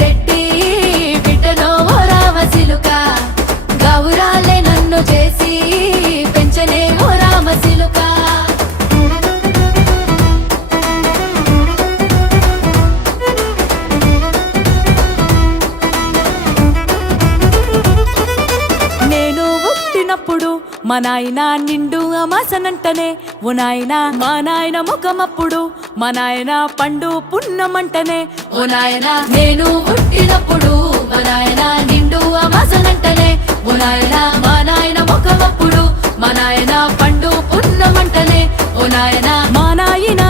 రెడ్డి బిడ్డనో ఓ రామసిలుక గౌరాలే నన్ను చేసి పెంచనే ఓ రామసిలుక నేను పుట్టినప్పుడు మా నాయన నిండు అమాసనంటనే ఓ నాయన మా నాయన ముఖమప్పుడు మా నాయన పండు పున్నమంటనే ఓ నాయన నేను పుట్టినప్పుడు మా నాయన నిండు అమాసనంటనే ఓ నాయన మా నాయన ముఖమప్పుడు మా నాయన పండు పున్నమంటనే ఓ నాయన మా నాయన